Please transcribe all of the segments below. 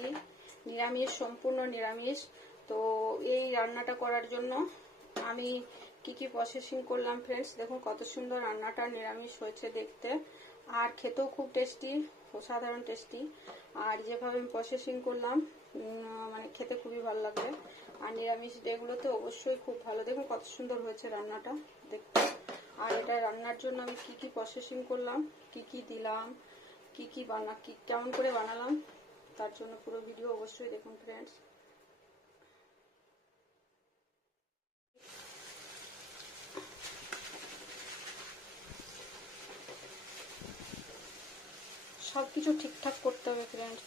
কারি নিরামিষ, সম্পূর্ণ নিরামিষ। তো এই রান্নাটা করার জন্য আমি কি কি প্রসেসিং করলাম ফ্রেন্ডস দেখুন কত সুন্দর রান্নাটা নিরামিষ হয়েছে দেখতে। আর খেতেও খুব টেস্টি অসাধারণ টেস্টি আর যেভাবে আমি প্রসেসিং করলাম মানে খেতে খুবই ভালো লাগবে। আর নিরামিষ ডেগুলোতে অবশ্যই খুব ভালো। দেখুন কত সুন্দর হয়েছে রান্নাটা দেখতে। আর এটা রান্নার জন্য আমি কি কি প্রসেসিং করলাম, কি কি দিলাম, কি কি বানা, কি, কেমন করে বানালাম তার জন্য পুরো ভিডিও অবশ্যই দেখুন ফ্রেন্ডস সব কিছু ঠিকঠাক করতে হবে ফ্রেন্ডস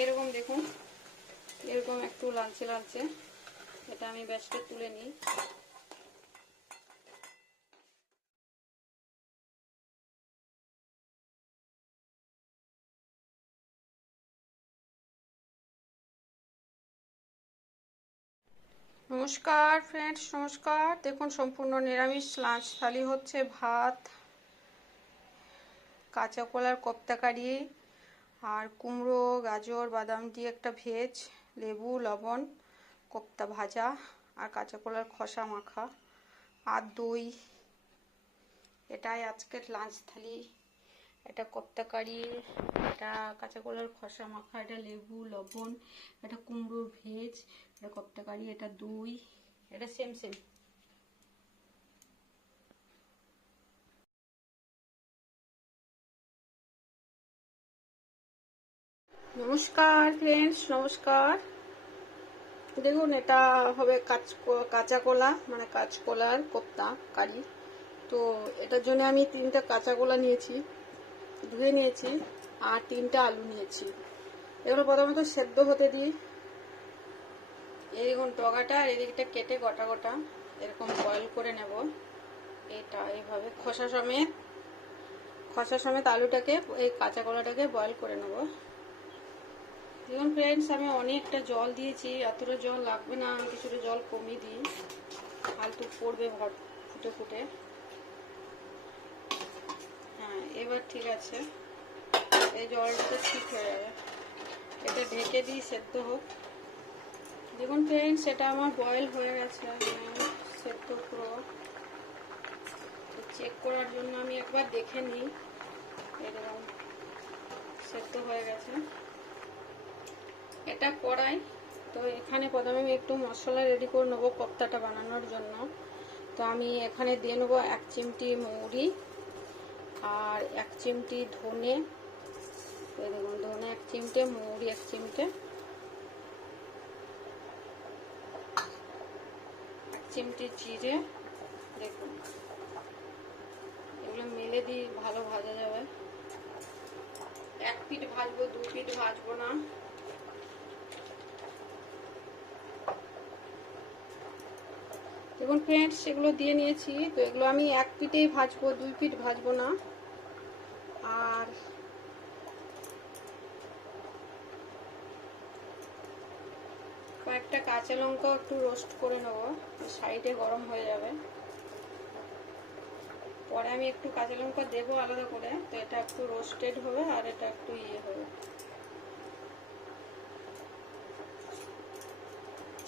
এরকম দেখুন, এরকম একটু লালচে লালচে এটা আমি ব্যাসটা তুলে নিই। নমস্কার ফ্রেন্ডস নমস্কার। দেখুন, সম্পূর্ণ নিরামিষ লাঞ্চ থালি হচ্ছে ভাত কাঁচা কলার কোপ্তাকারি আর কুমড়ো, গাজর, বাদাম দিয়ে একটা ভেজ, লেবু, লবণ, কোপ্তা ভাজা আর কাঁচা কলার খসা মাখা আর দই। এটাই আজকের লাঞ্চ থালি। এটা কোপ্তা কারি এটা কাঁচা কলার খসা মাখা, এটা লেবু, লবণ, এটা কুমড়ো ভেজ, এটা কোপ্তা কারি এটা দই, এটা সেম সেম নমস্কার ফ্রেন্ডস নমস্কার। দেখুন, এটা হবে কাঁচ কাঁচা কলা মানে কাঁচকলার কোপ্তা কারি তো এটার জন্য আমি তিনটা কাঁচা কলা নিয়েছি। ধুয়ে নিয়েছি আর তিনটা আলু নিয়েছি। এগুলো প্রথমত সেদ্ধ হতে দিই। এই দেখুন, ডগাটা আর এদিকটা কেটে গোটা গোটা এরকম বয়েল করে নেব। এটা এইভাবে খোসা সমেত খোসা সমেত আলুটাকে, এই কাঁচা কলাটাকে বয়েল করে নেব। দেখুন ফ্রেন্ডস আমি অনেকটা জল দিয়েছি। এতটা জল লাগবে না, আমি কিছুটা জল কমিয়ে দিই। ফালতু পড়বে ভর ফুটে ফুটে এবার ঠিক আছে। এই জলটা ঠিক হয়ে যাবে। এটা ঢেকে দিই সেদ্ধ হোক। দেখুন ফ্রেন্ডস সেটা আমার বয়েল হয়ে গেছে। হ্যাঁ, সেদ্ধ পুরো। চেক করার জন্য আমি একবার দেখে নিই। এরকম সেদ্ধ হয়ে গেছে। এটা কড়াই। তো এখানে প্রথমে আমি একটু মশলা রেডি করে নেব কোপ্তাটা বানানোর জন্য। তো আমি এখানে দিয়ে নেব এক চিমটি মৌরি আর এক চিমটি ধনে দেখুন, ধনে এক চিমটে, মৌরি এক চিমটে। এক চিমটি জিরে, দেখুন। এগুলো মেলে দিয়ে ভালো ভাজা যাবে। এক পিঠ ভাজবো, দু পিঠ ভাজবো না। দেখুন ফ্রেন্ডস সেগুলো দিয়ে নিয়েছি। তো এগুলো আমি এক পিঠেই ভাজবো, দুই পিঠ ভাজবো না। আর কয়েকটা কাঁচা লঙ্কা একটু রোস্ট করে নেব, সাইডে গরম হয়ে যাবে। পরে আমি একটু কাঁচা লঙ্কা দেবো আলাদা করে, তো এটা একটু রোস্টেড হবে আর এটা একটু ইয়ে হবে।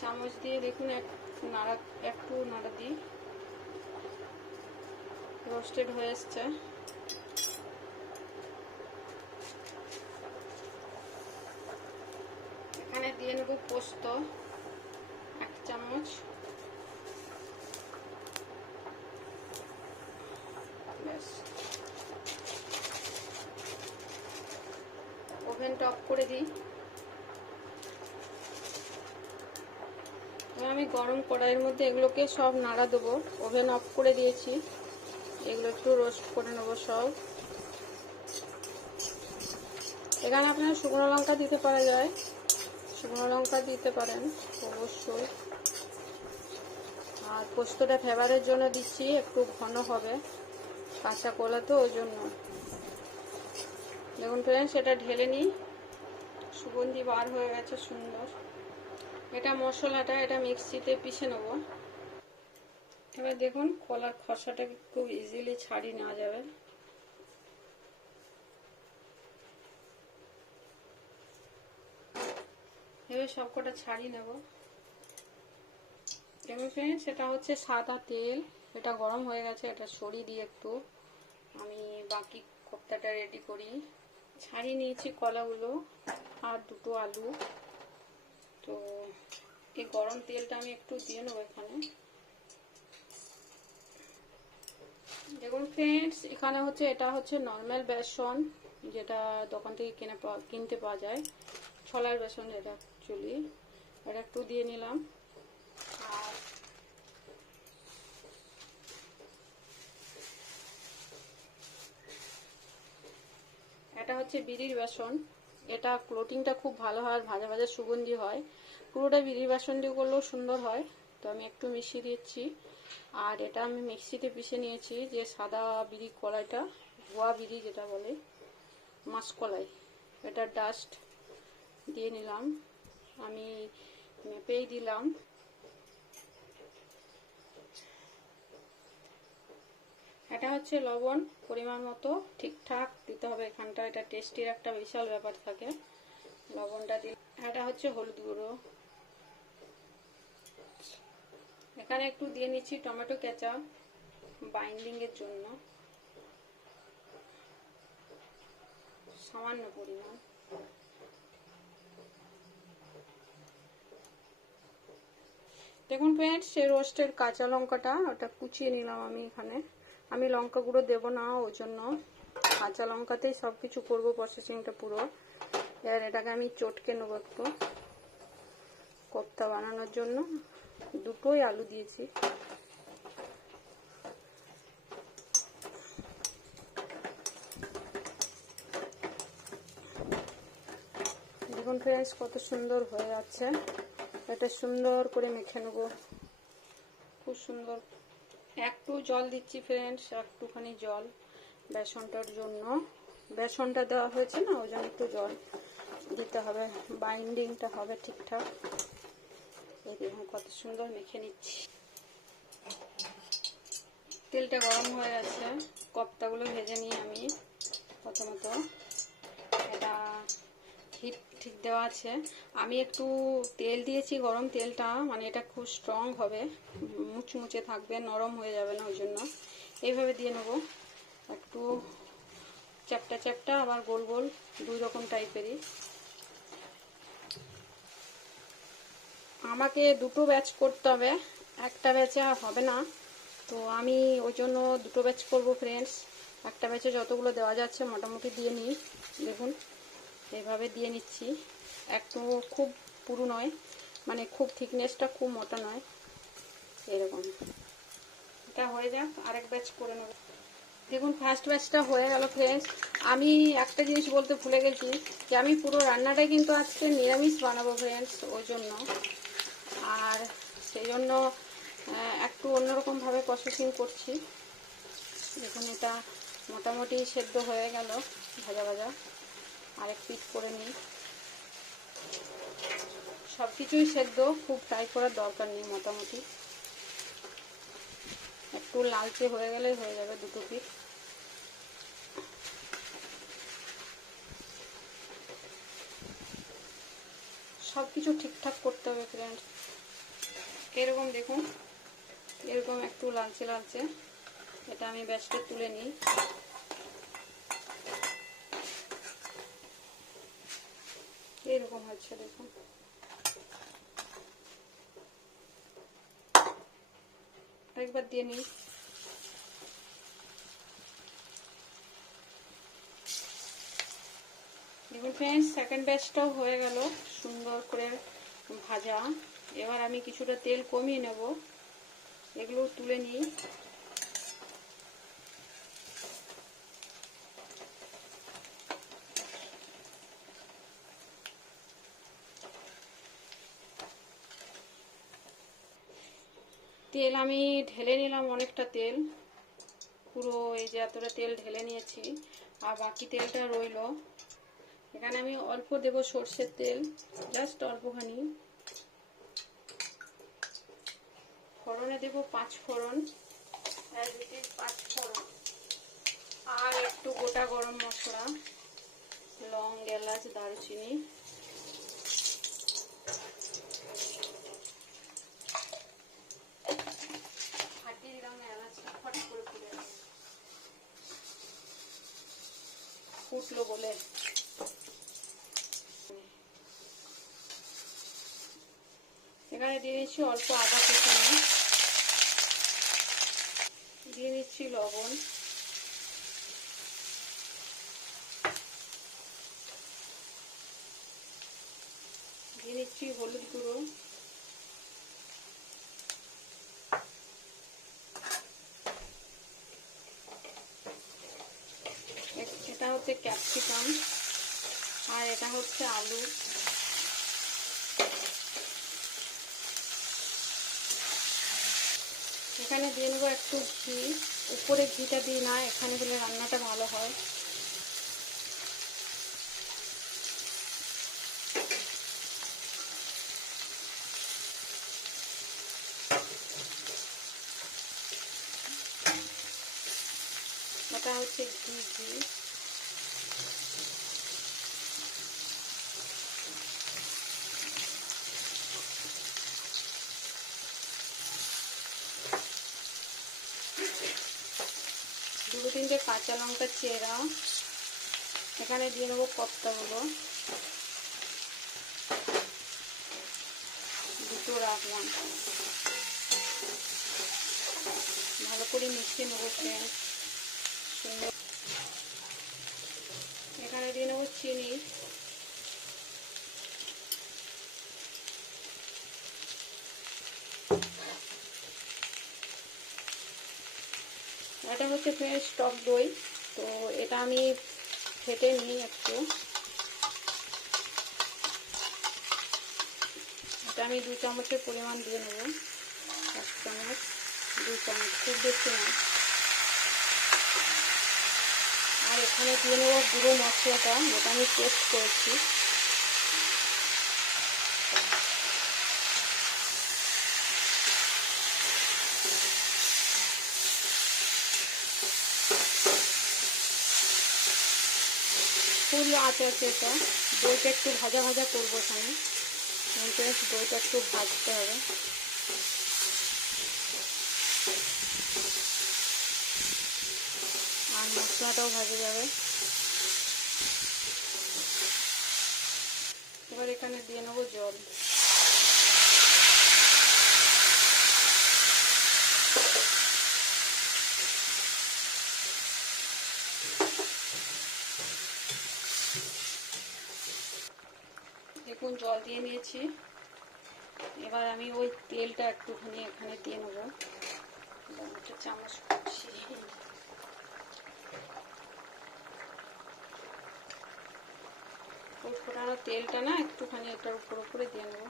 চামচ দিয়ে দেখুন এক নাড়া, একটু নাড়া দিই। রোস্টেড হয়ে এসছে এখানে দিয়ে নেব পোস্ত, এক চামচ। ব্যাস। ওভেনটা অফ করে দিই। আমি গরম কড়াইয়ের মধ্যে এগুলোকে সব নাড়া দেবো। ওভেন অফ করে দিয়েছি। এগুলো একটু রোস্ট করে নেব সব। এখানে আপনারা শুকনো লঙ্কা দিতে পারা যায়। শুকনো লঙ্কা দিতে পারেন, অবশ্যই। আর পোস্তটা ফেভারের জন্য দিচ্ছি, একটু ঘন হবে, কাঁচা কলা তো, ওই জন্য। দেখুন ফ্রেন্ড সেটা ঢেলে নিই। সুগন্ধি বার হয়ে গেছে, সুন্দর। এটা মশলাটা, এটা মিক্সিতে পিষে নেব। এবার দেখুন, কলার খসাটাকে খুব ইজিলি ছাড়িয়ে নেওয়া যাবে। এইভাবে সব কটা ছাড়িয়ে নেব। দেখুন ফ্রেন্ড সেটা হচ্ছে সাদা তেল। এটা গরম হয়ে গেছে, এটা সরিয়ে দিয়ে একটু। আমি বাকি কোপ্তাটা রেডি করি। ছাড়িয়ে নিয়েছি কলাগুলো আর দুটো আলু। তো এই গরম তেলটা আমি একটু দিয়ে নেব এখানে। দেখুন ফ্রেন্ডস এখানে হচ্ছে, এটা হচ্ছে নর্মাল বেসন, যেটা দোকান থেকে কিনে কিনতে পাওয়া যায়। ছলার বেসন যেটা অ্যাকচুয়ালি এটা একটু দিয়ে নিলাম। আর এটা হচ্ছে বিড়ির বেসন। এটা ক্লোটিংটা খুব ভালো হয়, আর ভাজা ভাজা সুগন্ধি হয়। পুরোটা বিড়ির বেসন দিয়ে করলেও সুন্দর হয়। তো আমি একটু মিশিয়ে দিচ্ছি। আর এটা আমি মিক্সিতে পিষে নিয়েছি, যে সাদা বিড়ি কলাইটা গোয়া বিড়ি যেটা বলে, মাসকলাই। এটা ডাস্ট দিয়ে নিলাম। আমি মেপেই দিলাম। এটা হচ্ছে লবণ, পরিমাণ মতো, ঠিকঠাক দিতে হবে এখানটা এটা টেস্টির একটা বিশাল ব্যাপার থাকে। লবণটা দিলে এটা হচ্ছে হলুদ গুঁড়ো। এখানে একটু দিয়ে নিচ্ছি টমেটো কেঁচা বাইন্ডিং এর জন্য। সামান্য পরিমাণ। দেখুন ফ্রেন্ডস সেই রোস্টের কাঁচা লঙ্কাটা ওটা কুচিয়ে নিলাম আমি এখানে। আমি লঙ্কা গুঁড়ো দেবো না ওই জন্য কাঁচা লঙ্কাতেই সব কিছু করব প্রসেসিংটা পুরো। এবার এটাকে আমি চটকে নেব একটু। কোপ্তা বানানোর জন্য দুটোই আলু দিয়েছি। দেখুন ফ্রেন্ডস কত সুন্দর হয়ে যাচ্ছে। এটা সুন্দর করে মেখে নেব। খুব সুন্দর। একটু জল দিচ্ছি ফ্রেন্ডস একটুখানি জল বেসনটার জন্য। বেসনটা দেওয়া হয়েছে না, ওই জন্য একটু জল দিতে হবে। বাইন্ডিংটা হবে ঠিকঠাক। এই দেখুন কত সুন্দর মেখে নিচ্ছি। তেলটা গরম হয়ে গেছে। কপ্তাগুলো ভেজে নিই আমি প্রথমত এটা হিট ঠিক দেওয়া আছে। আমি একটু তেল দিয়েছি, গরম তেলটা। মানে এটা খুব স্ট্রং হবে। মুচমুচে থাকবে, নরম হয়ে যাবে না ওই জন্য এইভাবে দিয়ে নেব। একটু চ্যাপটা চ্যাপটা, আবার গোল গোল, দুই রকম টাইপেরই আমাকে দুটো ব্যাচ করতে হবে। একটা ব্যাচে আর হবে না। তো আমি ওই জন্য দুটো ব্যাচ করব ফ্রেন্ডস একটা ব্যাচে যতগুলো দেওয়া যাচ্ছে, মোটামুটি দিয়ে নিই। দেখুন। এইভাবে দিয়ে নিচ্ছি। একটু খুব পুরু নয় মানে খুব থিকনেসটা খুব মোটা নয়। এরকম এটা হয়ে যাক, আরেক ব্যাচ করে নেব। দেখুন ফার্স্ট ব্যাচটা হয়ে গেল ফ্রেন্ডস আমি একটা জিনিস বলতে ভুলে গেছি যে আমি পুরো রান্নাটা কিন্তু আজকে নিরামিষ বানাবো ফ্রেন্ডস ওই জন্য। আর সেই জন্য একটু অন্যরকমভাবে প্রসেসিং করছি। দেখুন, এটা মোটামুটি সেদ্ধ হয়ে গেল, ভাজা ভাজা। আরেক পিট করে নিই। সব কিছুই সেদ্ধ, খুব ফ্রাই করার দরকার নেই মোটামুটি। একটু লালচে হয়ে গেলে হয়ে যাবে দুটো পিট সব কিছু ঠিকঠাক করতে হবে ফ্রেন্ড এরকম দেখুন, এরকম একটু লালচে লালচে এটা আমি ব্যাসটা তুলে নিই। এরকম হচ্ছে দেখুন। একবার দিয়ে নিই। দেখুন ফ্রেন্ডস সেকেন্ড ব্যাচটাও হয়ে গেল, সুন্দর করে ভাজা। এবার আমি কিছুটা তেল কমিয়ে নেব। এগুলো তুলে নিই। তেল আমি ঢেলে নিলাম অনেকটা তেল। পুরো এই যে এতটা তেল ঢেলে নিয়েছি। আর বাকি তেলটা রইল। এখানে আমি অল্প দেব সর্ষের তেল, জাস্ট অল্পখানি। ফোড়নে দেব পাঁচ ফোড়ন। পাঁচ ফোড়ন। আর একটু গোটা গরম মশলা, লং, এলাচ, দারুচিনি। গোলে এখানে দিয়ে দিচ্ছি অল্প আদা দিয়ে দিচ্ছি লবণ। দিয়ে দিচ্ছি হলুদ গুঁড়ো এ- এটা হচ্ছে ক্যাপসিকাম, আর এটা হচ্ছে আলু। এখানে দিয়ে নেব একটু ঘি। উপরে ঘিটা দিই না, এখানে দিলে রান্নাটা ভালো হয়। এটা হচ্ছে ঘি ঘি দুটো তিনটে কাঁচা লঙ্কা চেরা। এখানে দিয়ে নেব কপ্তাগুলো দুটো রাখলাম ভালো করে মিশিয়ে নেব সুন্দর। এখানে দিয়ে নেব চিনি এটা হচ্ছে ফ্রেন্ডস টক দই। তো এটা আমি ফেটে নিই একটু। এটা আমি দু চামচের পরিমাণ দিয়ে নেব। এক চামচ, দু চামচ, খুব বেশি না। আর এখানে দিয়ে নেব গুঁড়ো মশলাটা, যেটা আমি পেস্ট করেছি। ফুল আছে আছে এটা দইটা একটু ভাজা ভাজা করব মেনটেন্স দইটা একটু ভাজতে হবে। আর মশলাটাও ভাজা যাবে। এবার এখানে দিয়ে নেব জল। দেখুন জল দিয়ে নিয়েছি। এবার আমি ওই তেলটা একটুখানি এখানে দিয়ে নেব। একটা চামচ করছি ফোটানো তেলটা না একটুখানি এটার উপর উপরে দিয়ে নেব।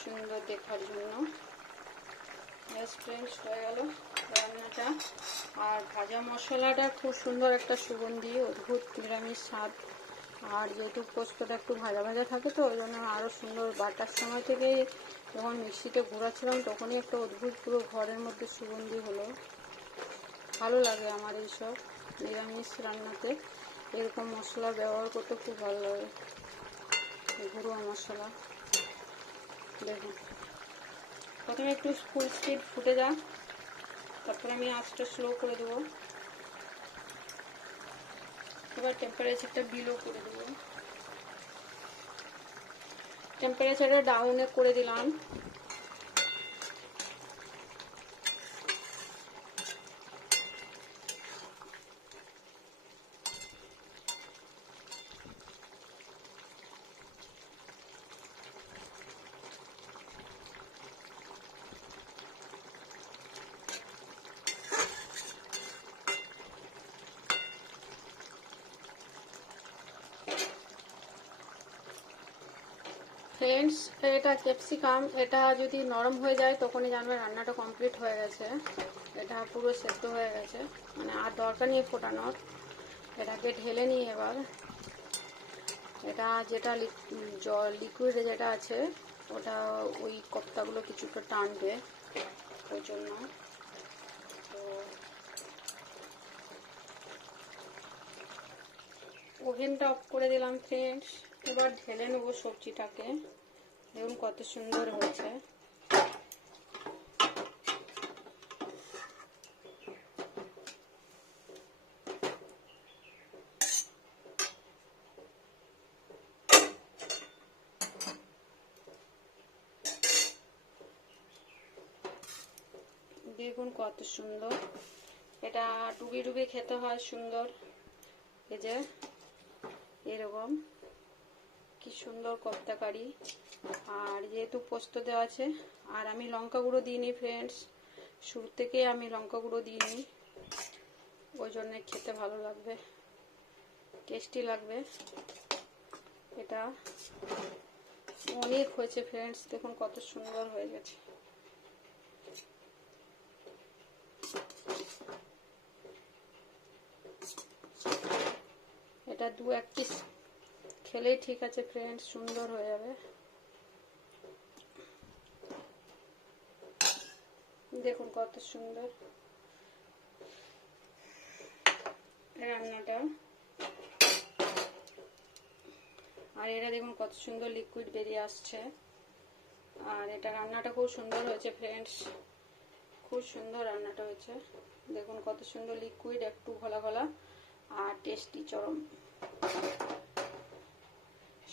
সুন্দর দেখার জন্য। ফ্রেন্ডস হয়ে গেল রান্নাটা। আর ভাজা মশলাটা খুব সুন্দর একটা সুগন্ধি, অদ্ভুত নিরামিষ স্বাদ। আর যেহেতু পোস্তটা একটু ভাজা ভাজা থাকে তো, ওই জন্য আরও সুন্দর বাটার সময় থেকে যখন মিক্সিতে ঘোরাচ্ছিলাম তখনই একটা অদ্ভুত পুরো ঘরের মধ্যে সুগন্ধি হলো। ভালো লাগে আমার এইসব নিরামিষ রান্নাতে। এরকম মশলা ব্যবহার করতে খুব ভালো লাগে। ঘরোয়া মশলা। দেখুন। প্রথমে একটু ফুল স্পিড ফুটে যাক, তারপরে আমি আঁচটা স্লো করে দেবো। এবার টেম্পারেচারটা বিলো করে দেব। টেম্পারেচারটা ডাউনে করে দিলাম। ফ্রেন্ডস এটা ক্যাপসিকাম এটা যদি নরম হয়ে যায়, তখনই জানবে রান্নাটা কমপ্লিট হয়ে গেছে। এটা পুরো সেদ্ধ হয়ে গেছে। মানে আর দরকার নেই ফোটানোর। এটাকে ঢেলে নিই এবার। এটা যেটা জল লিকুইড যেটা আছে, ওটা ওই কপ্তাগুলো কিছুটা টানবে ওই জন্য। তো ওভেনটা অফ করে দিলাম ফ্রেন্ডস এবার ঢেলে নেব সবজিটাকে। দেখুন কত সুন্দর হয়েছে। বেগুন কত সুন্দর। এটা ডুবে ডুবে খেতে হয় সুন্দর। এই যে, এরকম। কি সুন্দর কপ্তা কারি। আর যেহেতু পোস্ত দেওয়া আছে, আর আমি লঙ্কা গুঁড়ো দিইনি ফ্রেন্ডস শুরু থেকে আমি লঙ্কা গুঁড়ো দিইনি। ওই জন্যে খেতে ভালো লাগবে টেস্টি লাগবে। এটা অনেক হয়েছে ফ্রেন্ডস দেখুন কত সুন্দর হয়ে গেছে। এটা দু এক পিস খেলেই ঠিক আছে ফ্রেন্ডস সুন্দর হয়ে যাবে। দেখুন কত সুন্দর রান্নাটা। আর এটা দেখুন কত সুন্দর লিকুইড বেরিয়ে আসছে। আর এটা রান্নাটা খুব সুন্দর হয়েছে ফ্রেন্ডস খুব সুন্দর রান্নাটা হয়েছে। দেখুন কত সুন্দর লিকুইড একটু ঘোলা ঘোলা। আর টেস্টি চরম।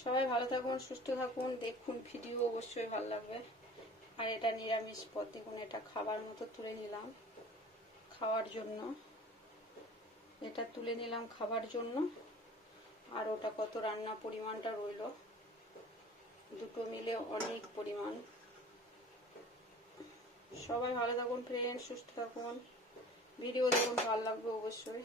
সবাই ভালো থাকুন, সুস্থ থাকুন। দেখুন ভিডিও অবশ্যই ভালো লাগবে। আর এটা নিরামিষ পদ, দেখুন এটা খাবার মতো তুলে নিলাম খাওয়ার জন্য। এটা তুলে নিলাম খাবার জন্য। আর ওটা কত রান্না পরিমাণটা রইল। দুটো মিলে অনেক পরিমাণ। সবাই ভালো থাকুন ফ্রেন্ড সুস্থ থাকুন। ভিডিও দেখুন, ভালো লাগবে অবশ্যই।